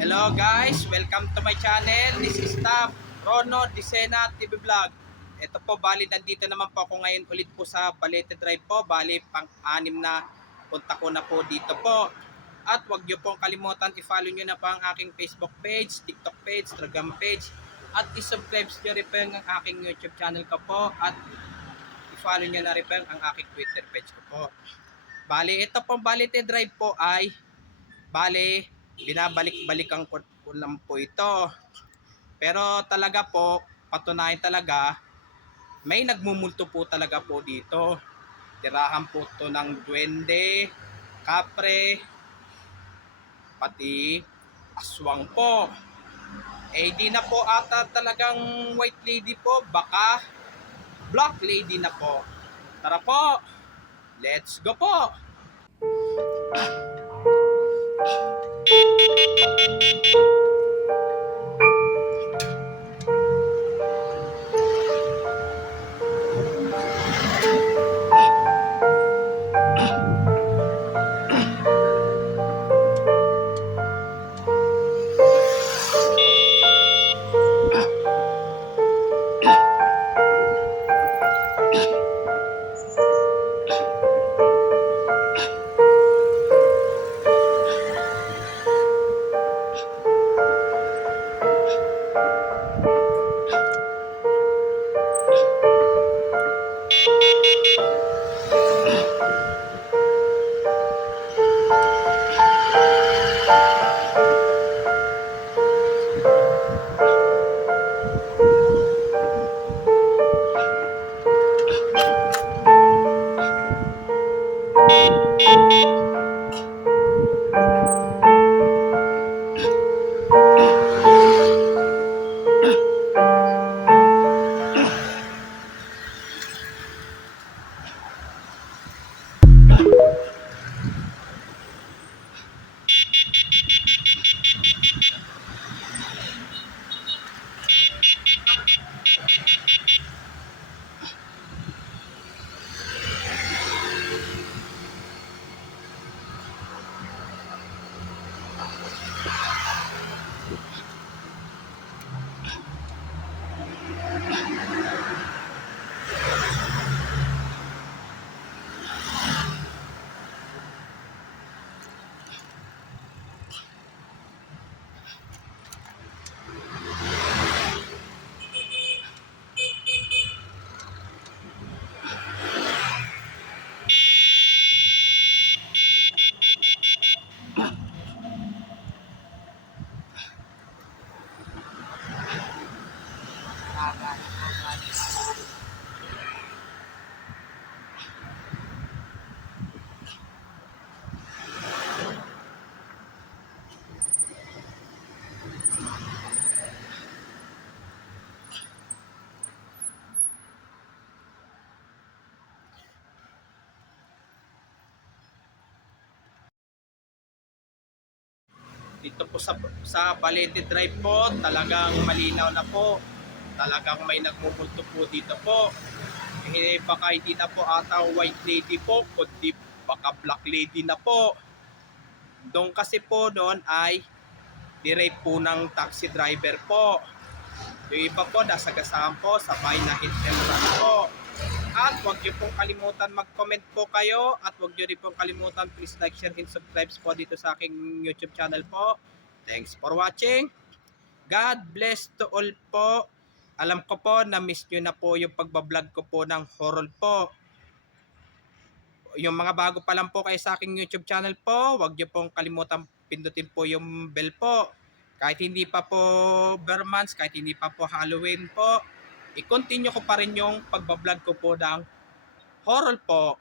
Hello guys, welcome to my channel. This is Tab Rono Disena TV Vlog. Ito po, bali nandito naman po ako ngayon ulit po sa Balete Drive po. Bali pang-anim na punta ko na po dito po. At wag niyo pong kalimutan i-follow niyo na po ang aking Facebook page, TikTok page, Instagram page. At i-subscribe niyo rin po ang aking YouTube channel ko po. At i-follow niyo na rin po ang aking Twitter page ko po. Bali ito pong Balete Drive po ay binabalik-balikan ko lang po ito. Pero talaga po, patunayan talaga, may nagmumulto po talaga po dito. Tirahan po ito ng duwende, kapre, pati aswang po. Eh di na po ata talagang white lady po, baka black lady na po. Tara po, let's go po! Dito po sa Balete Drive po, talagang malinaw na po. Talagang may nagmumulto po dito po. Eh, baka hindi na po ata white lady po, kundi baka black lady na po. Doon kasi po noon ay direct po ng taxi driver po. Yung iba po, nasagasaan po, sabay na hit and run po. At huwag niyo pong kalimutan mag-comment po kayo at huwag niyo rin pong kalimutan please like, share, and subscribe po dito sa aking YouTube channel po. Thanks for watching. God bless to all po. Alam ko po na miss nyo na po yung pagbablog ko po ng horror po. Yung mga bago pa lang po kayo sa aking YouTube channel po, huwag niyo pong kalimutan pindutin po yung bell po. Kahit hindi pa po bare months, kahit hindi pa po Halloween po, i-continue ko pa rin yung pagbablog ko po ng horror po.